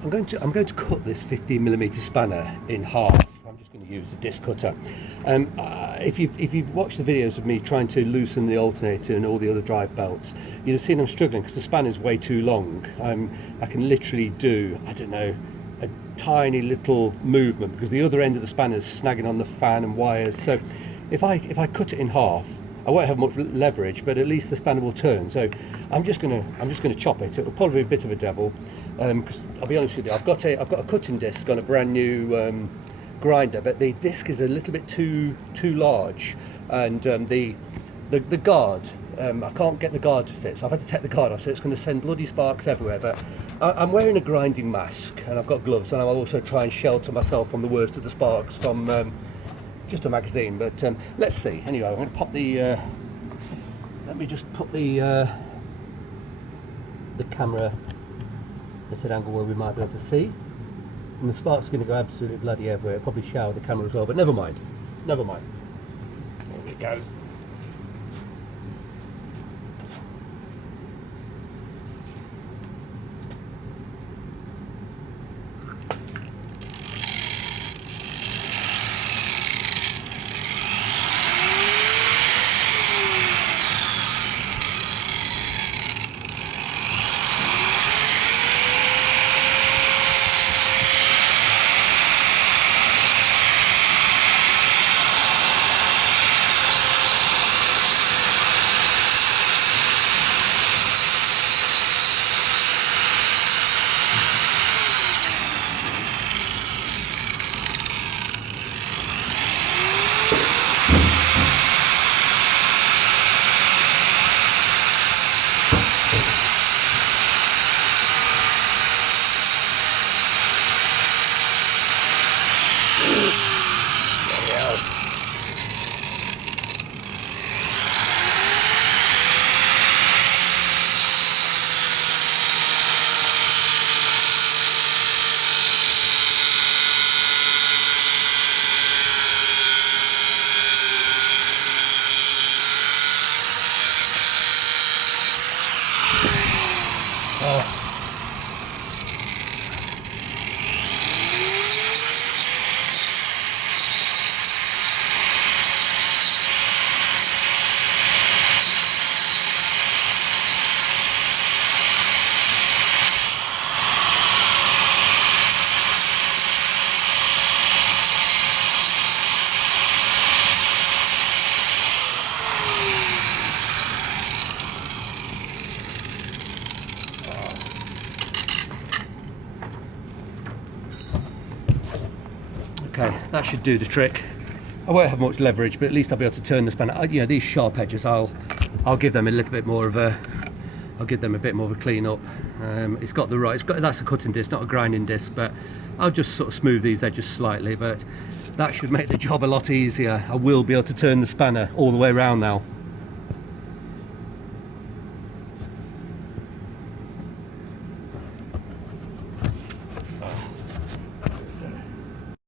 I'm going to cut this 15mm spanner in half. I'm just going to use a disc cutter. If you've watched the videos of me trying to loosen the alternator and all the other drive belts, you'll have seen I'm struggling because the spanner is way too long. I can literally do, I don't know, a tiny little movement because the other end of the spanner is snagging on the fan and wires. So if I cut it in half, I won't have much leverage, but at least the spanner will turn. So I'm just gonna chop it. It'll probably be a bit of a devil, because I'll be honest with you, I've got a cutting disc on a brand new grinder, but the disc is a little bit too large, and the guard, I can't get the guard to fit, so I've had to take the guard off, so it's going to send bloody sparks everywhere. But I'm wearing a grinding mask and I've got gloves, and I'll also try and shelter myself from the worst of the sparks from just a magazine. But let's see. Anyway, I'm going to pop the let me just put the camera at an angle where we might be able to see, and the spark's going to go absolutely bloody everywhere. It'll probably shower the camera as well, but never mind, there we go. Okay, that should do the trick. I won't have much leverage, but at least I'll be able to turn the spanner. You know, these sharp edges, I'll give them a little bit more of a, I'll give them a bit more of a clean up. It's got the right, that's a cutting disc, not a grinding disc, but I'll just sort of smooth these edges slightly, but that should make the job a lot easier. I will be able to turn the spanner all the way around now.